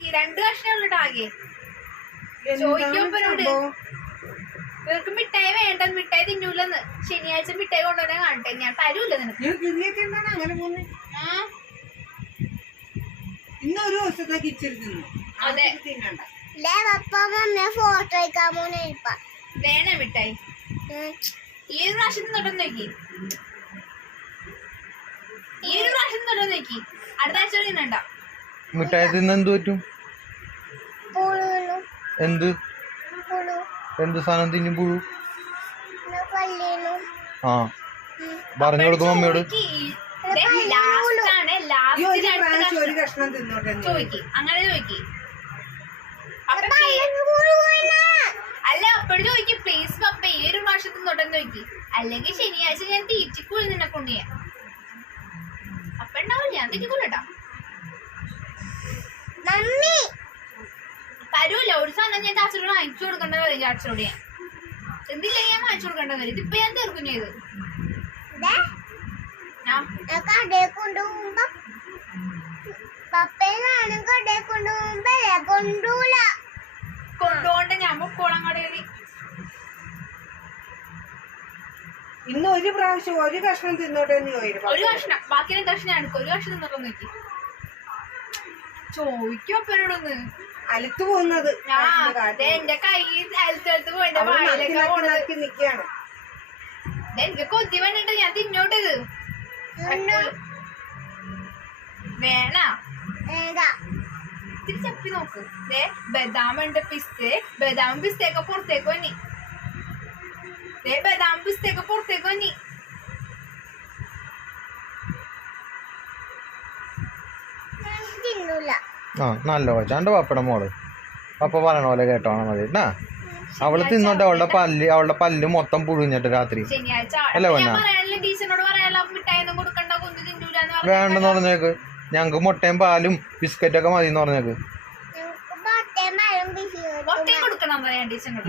ഈ രണ്ട് കഷ്ണമുള്ള ആകെ. ചോദിക്കുമ്പോഴോട്? ഇവർക്ക് മിഠായി വേണ്ടെന്ന് മിഠായി തിന്നൂലെന്ന്. ശനിയാഴ്ച മിഠായി കൊണ്ടുവരാൻ കാണട്ടെ. ഞാൻ തരൂല നിനക്ക്. ദിവസത്തേക്ക് ഇച്ചിരി തിന്നു അതെ. തിന്നണ്ട. ഫോട്ടോ എടുക്കാൻ പോണേ ഇപ്പൊ. വേണേ മിഠായി. ഈ ഒരു പ്രാവശ്യം തൊട്ടെന്ന് നോക്കി. ഈ ഒരു പ്രാവശ്യം തൊട്ടെന്ന് നോക്കി. അടുത്ത ആഴ്ച തിന്നണ്ട. മിഠായി തിന്ന് എന്ത് പറ്റും? എന്ത്? എന്ത് സാധനം തിന്നും പുഴു? ആ. പറഞ്ഞു കൊടുക്കും ഒരു കഷ്ണം അങ്ങനെ അല്ല അപ്പോഴും ചോദിക്കും. പ്ലീസ് പപ്പ ഈ ഒരു പ്രാവശ്യത്തിൽ തൊട്ടെന്ന് ചോദിക്കും. അല്ലെങ്കിൽ ശനിയാഴ്ച ഞാൻ തീറ്റിക്കൂലി നിന്നെ കൊണ്ട് ചെയ്യാൻ. അപ്പൊ ഉണ്ടാവില്ല ഞാൻ തീറ്റിക്കൂലട്ടാ മമ്മി തരൂല. ഒരു സാധനം ഞാൻ ചാച്ചോട് വാങ്ങിച്ചു കൊടുക്കേണ്ട വരും ചാച്ചോട് ഞാൻ. എന്തില്ലെങ്കിൽ ഞാൻ വാങ്ങിച്ചു കൊടുക്കേണ്ട വരും ഇതിപ്പോ ഞാൻ തീർക്കും ചെയ്ത്. ദേ, ഞാൻ ഞാൻ കടയിൽ കൊണ്ടുപോകുമ്പോ പപ്പേനാണ് കടയിൽ കൊണ്ടുപോകുമ്പോ കൊണ്ടൂല. കൊണ്ടുപോകണ്ട ഞാൻ പൊക്കോളം കടയിൽ. ഇന്ന് ഒരു പ്രാവശ്യം ഒരു കഷ്ണം തിന്നോട്ടെ ഒരു കഷ്ണം. ബാക്കി കഷ്ണം എടുക്കും ഒരു കഷ്ണം തിന്നോട്ടെ നോക്കി ചോദിക്കും അപ്പനോടൊന്ന് അലത്ത് പോകുന്നത്. ഞാൻ ദേ എന്റെ കൈ അലത്തെടുത്ത് പോയിട്ട് വായിലൊക്കെ പോണത്. നിക്കാണ്. ദേ എനിക്ക് കൊതി വേണ്ടിട്ട് ഞാൻ തിന്നോട്ടത്. വേണ? ഇത്തിരി ചപ്പി നോക്ക്. ദേ ബദാം ഉണ്ട് പിസ്തേ. ബദാം പിസ്തയൊക്കെ പുറത്തേക്ക് വന്നി. ദേ ബദാം പിസ്തയൊക്കെ പുറത്തേക്ക് വന്നി. ഞാൻ തിന്നൂല. ആ നല്ല വച്ചാണ്ട് പപ്പട മോൾ. പപ്പ പറയണ പോലെ കേട്ടോണം മതി. കേട്ടാ അവൾ തിന്നോട്ടെ. അവളുടെ പല്ല് അവളുടെ പല്ല് മൊത്തം പുഴുങ്ങിട്ട് രാത്രി. അല്ല, കൊന്നു വേണ്ടെന്ന് പറഞ്ഞേക്ക്. ഞങ്ങക്ക് മുട്ടയും പാലും ബിസ്ക്കറ്റൊക്കെ മതി എന്ന് പറഞ്ഞേക്ക്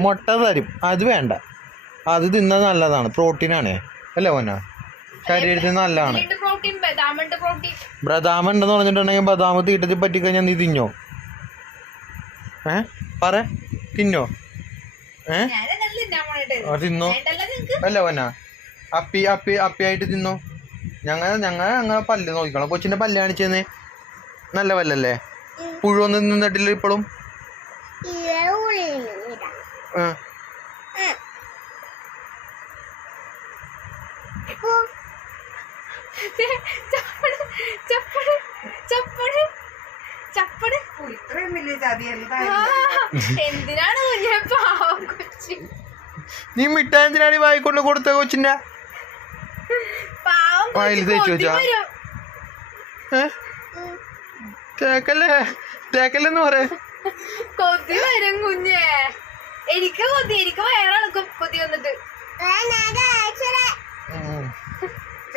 മുട്ട തരും. അത് വേണ്ട. അത് തിന്നത് നല്ലതാണ്. പ്രോട്ടീനാണ്. അല്ലേ മോന ശരീരത്തിന് നല്ലതാണ്. പ്രോട്ടീൻ ബദാം ഉണ്ട് പ്രോട്ടീൻ ബദാം ഉണ്ടെന്ന് പറഞ്ഞിട്ടുണ്ടെങ്കിൽ ബദാം തീട്ടത്തിൽ പറ്റിക്കഴിഞ്ഞാൽ നീ തിന്നോ? ഏ? പറ. തിന്നോ? ഏ? തിന്നോ? അല്ല വന അപ്പി അപ്പി അപ്പിയായിട്ട് തിന്നോ? ഞങ്ങൾ ഞങ്ങൾ അങ്ങനെ പല്ല് നോക്കിക്കണം കൊച്ചിന്റെ പല്ല് കാണിച്ചെന്ന്. നല്ല പല്ലല്ലേ? പുഴുവൊന്നും നിന്നിട്ടില്ല ഇപ്പോഴും ആ. ചപ്പട് ചപ്പട് ചപ്പട് ചപ്പട്. ഓ, ഇത്രയും വലിയ ചതിയല്ല എന്തിനാണ് കുഞ്ഞെ പാവം കൊച്ചി നീ മിഠായി എന്തിനാണ് ഈ വായിക്കൊണ്ട് കൊടുത്ത കൊച്ചിന്റെ പാവം വായിൽ തേച്ച് കൊതി വെച്ചാ? വരും. ഏ? തേക്കല്ലേ? തേക്കല്ലെന്ന് പറ. കൊതി വരും കുഞ്ഞേ. എനിക്ക് കൊതി എനിക്ക് വയറിളക്കും. കൊതി വന്നിട്ട്.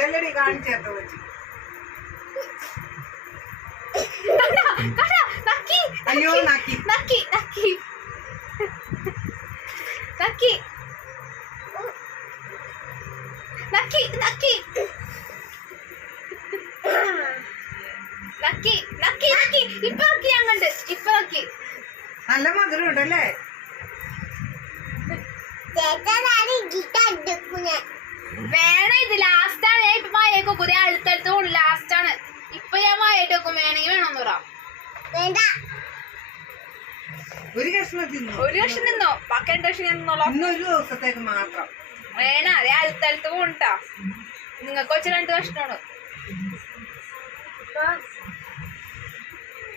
ചെല്ലടി കാണിച്ചേർത്ത വെച്ച്? അയ്യോ നക്കി. നക്കി നക്കി നക്കി നക്കി നക്കി നക്കി നക്കി നക്കി ഇപ്പൊ നക്കി ഞാൻ ഇപ്പൊ നക്കി നല്ല മധുരം ഉണ്ടല്ലേ? ചേട്ടനാണ് ഇടിക്കടുക്കുന്നെ വേണം ഇത് ലാസ്റ്റ് ആണ്. ഞാൻ ഇപ്പൊ വായേക്ക് കുറെ അടുത്തടുത്ത് കൊണ്ട് ലാസ്റ്റ് ആണ്. ഇപ്പൊ ഞാൻ വായിട്ട് വെക്കും. വേണമെങ്കിൽ വേണം വേണ്ട. ഒരു കഷ്ണം തിന്നു? ഒരു ബാക്കി രണ്ട് ഞാൻ ഒരു ദിവസത്തേക്ക് മാത്രം. വേണ. അതേ അടുത്തടുത്ത് കൊണ്ടാ നിങ്ങൾക്ക് വെച്ച രണ്ട് കഷ്ണമാണ്.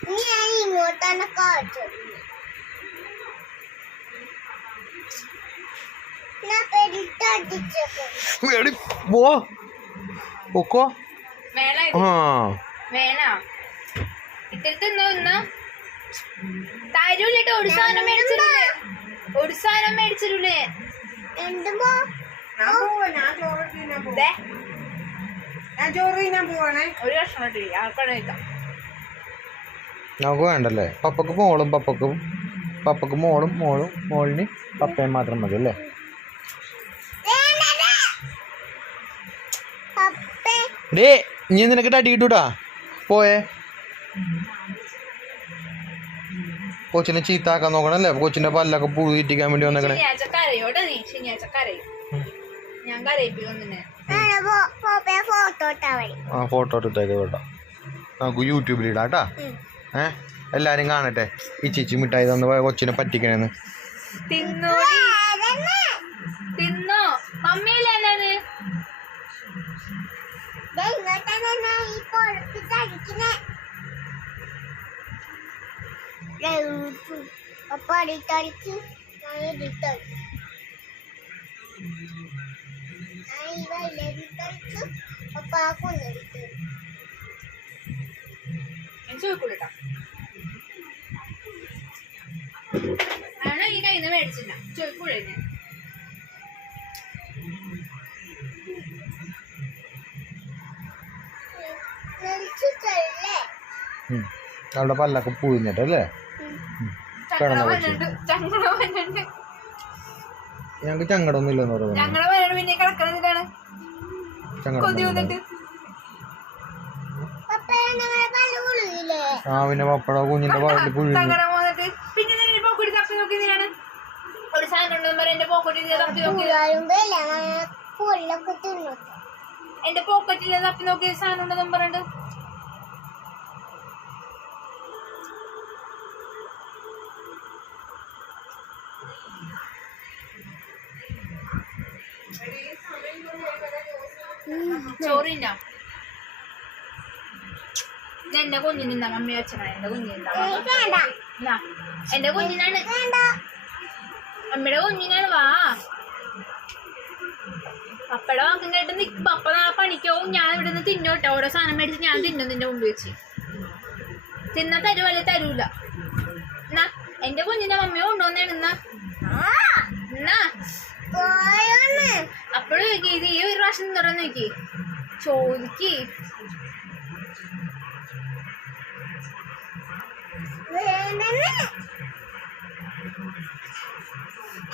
ഇനി ഞാൻ ഇങ്ങോട്ടാണ് കാണിച്ചത് ഞാൻ പെരിട്ടടിച്ചത് എടി, പോ പൊക്കോ വേണ ഇത് ആ വേണ ഇത്തിരി തിന്നോ ഇന്ന് തരൂലിട്ട് ഒരു സാധനം മേടിച്ചിരൂലേ ഒരു സാധനം മേടിച്ചിരൂലേ എന്തുമ്പോ ഞാൻ പോവാ ഞാൻ ചോറ് തിന്നാൻ പോവാ ദേ ഞാൻ ചോറ് തിന്നാൻ പോവാണേ ഒരു കഷ്ണം പോ. ആൾക്കാരെ ആ. നമുക്ക് വേണ്ടല്ലേ? പപ്പക്ക് മോളും പപ്പക്കും പപ്പക്ക് മോളും മോളും മോളിന് പപ്പയും മാത്രം മതി അല്ലേ ഡേ നീ നിനക്ക് അടിയിട്ടൂടാ പോയേ. കൊച്ചിനെ ചീത്താക്കാൻ നോക്കണല്ലേ? കൊച്ചിന്റെ പല്ലൊക്കെ പുഴുതിറ്റിക്കാൻ വേണ്ടി വന്നേക്കണേ. ആ ഫോട്ടോ എടുത്തേക്ക് കേട്ടോ. നമുക്ക് യൂട്യൂബിൽ ഇടാം ഏഹ് എല്ലാരും കാണട്ടെ. ഇച്ചിച്ചി മിഠായി തന്ന് കൊച്ചിനെ പറ്റിക്കണേന്ന്. തിന്നോ അപ്പൊ അടിത്തടിച്ച് ഞാൻ എടുത്തടിച്ചു ഞാൻ ഈ വയലെടുത്തടിച്ചു അപ്പൊ ആ കുന്നെടുത്തു ചോദിക്കൂട്ടോ ഈ കയ്യിൽ നിന്ന് മേടിച്ചില്ല ചോദിക്കൂടെ ഞാൻ അവളുടെ പല്ലൊക്കെ ചങ്ങട കിടന്നോ ഞങ്ങൾക്ക് ചങ്കടൊന്നും ഇല്ലെന്ന് പറയുന്നത് ആ പിന്നെ പപ്പട കുഞ്ഞിന്റെ പാട്ടിൽ നീയാണ് ഒരു സാധനം ഉണ്ടെന്ന് പറയാൻ എന്റെ പോക്കറ്റിൽ തപ്പി നോക്കി. എന്റെ പോക്കറ്റിൽ തപ്പി നോക്കിയ സാധനം ഉണ്ടെന്ന് പറഞ്ഞിട്ട്. ചോറില്ല എന്റെ കുഞ്ഞിനെന്താ മമ്മി അച്ഛനാ എന്റെ കുഞ്ഞിനെന്താ എന്റെ കുഞ്ഞിനാണ്. അമ്മയുടെ കുഞ്ഞിനാണ്. വാ. പപ്പയുടെ വാക്കും കേട്ട് നിക്ക്. പപ്പ നാളെ പണിക്കോ ഞാൻ ഇവിടെ നിന്ന് തിന്നോട്ടെ ഓരോ സാധനം മേടിച്ച് ഞാൻ തിന്നും നിന്റെ മുമ്പ് വെച്ച്. തിന്നാ തരുവല്ല തരൂല. എന്നാ എന്റെ കുഞ്ഞിന്റെ മമ്മിയോ കൊണ്ടുവന്നേണ്. എന്നാ. അപ്പോഴും നോക്കി ഇത് ഈ ഒരു പ്രാവശ്യം തുറന്ന് നോക്കി. ചോദിക്ക്.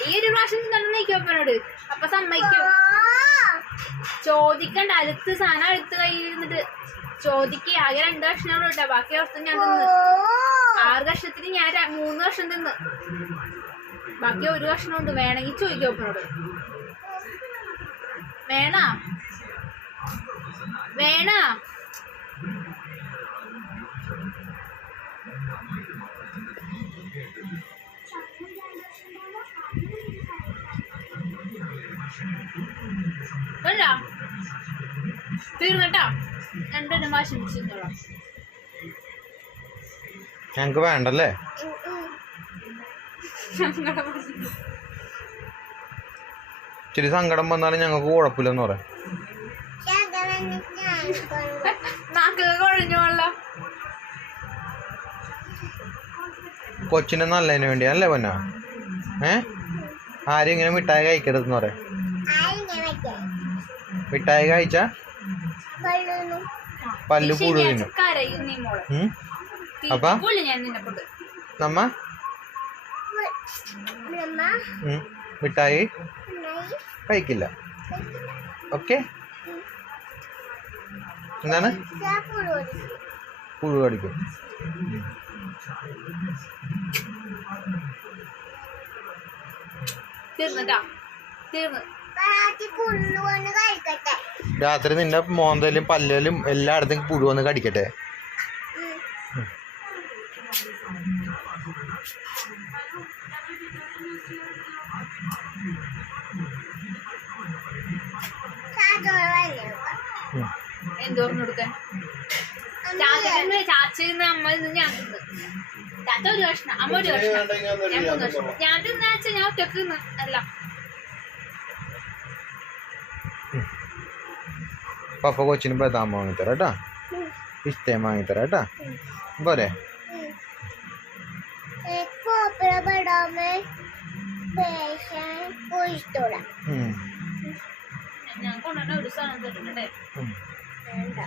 ഈ ഒരു പ്രാവശ്യം തുറന്ന് നോക്കി അപ്പനോട്. അപ്പൊ സമ്മതിക്കോ. ചോദിക്കണ്ട അടുത്ത് സാധനം അടുത്ത് കയ്യിൽ നിന്നിട്ട് ചോദിക്ക് ആകെ രണ്ട് കഷ്ണമുള്ളൂ കേട്ടോ. ബാക്കി വർഷം ഞാൻ തിന്ന്. ആറ് കഷ്ണത്തിന് ഞാൻ മൂന്ന് വർഷം തിന്ന്. ബാക്കി ഒരു കഷ്ണം ഉണ്ട് വേണമെങ്കിൽ ചോദിക്കും അപ്പനോട്. വേണ? വേണ? വേണ്ട. തീർന്നട്ടാ. രണ്ടെണ്ണം വാശി ഞങ്ങക്ക് വേണ്ടല്ലേ? ഇച്ചിരി സങ്കടം വന്നാലും ഞങ്ങൾക്ക് കുഴപ്പമില്ലെന്ന് പറയാം. കൊച്ചിനെ നല്ലതിന് വേണ്ടി അല്ലേ പൊന്ന? ഏ? ആരും ഇങ്ങനെ മിഠായി കഴിക്കരുതെന്ന് പറയാം. മിഠായി കഴിച്ച? പല്ല് കൂടുതലും അപ്പൊ? നമ്മ. മിഠായി? കഴിക്കില്ല. ഓക്കെ. എന്താണ്? പുഴു കടിക്കും. രാത്രി നിന്റെ മോന്തയിലും പല്ലിലും എല്ലായിടത്തും പുഴു വന്ന് കടിക്കട്ടെ. എന്തോർന്ന് കൊടുക്കാൻ ചാച്ച ചാച്ച നിന്ന് അമ്മ തിന്ന്. ചാച്ച ഒരു കഷ്ണം അമ്മ ഒരു കഷ്ണം. ഞാൻ മൂന്ന് ഞാൻ തിന്നാച്ച ഞാൻ ഒറ്റയ്ക്ക് അല്ല. പപ്പ കൊച്ചിന് ബദാം വാങ്ങിത്തരാം കേട്ടാ. പിസ്തയും വാങ്ങിത്തരാം കേട്ടാ. പോരെ. കോപ്പറ ബടാമേ പേഷൻ പോയിട്ടോള ഉം. ഞാൻ കൊണ്ടുവന്ന ഒരു സാധനം തരുന്നുണ്ടേ. വേണ്ട.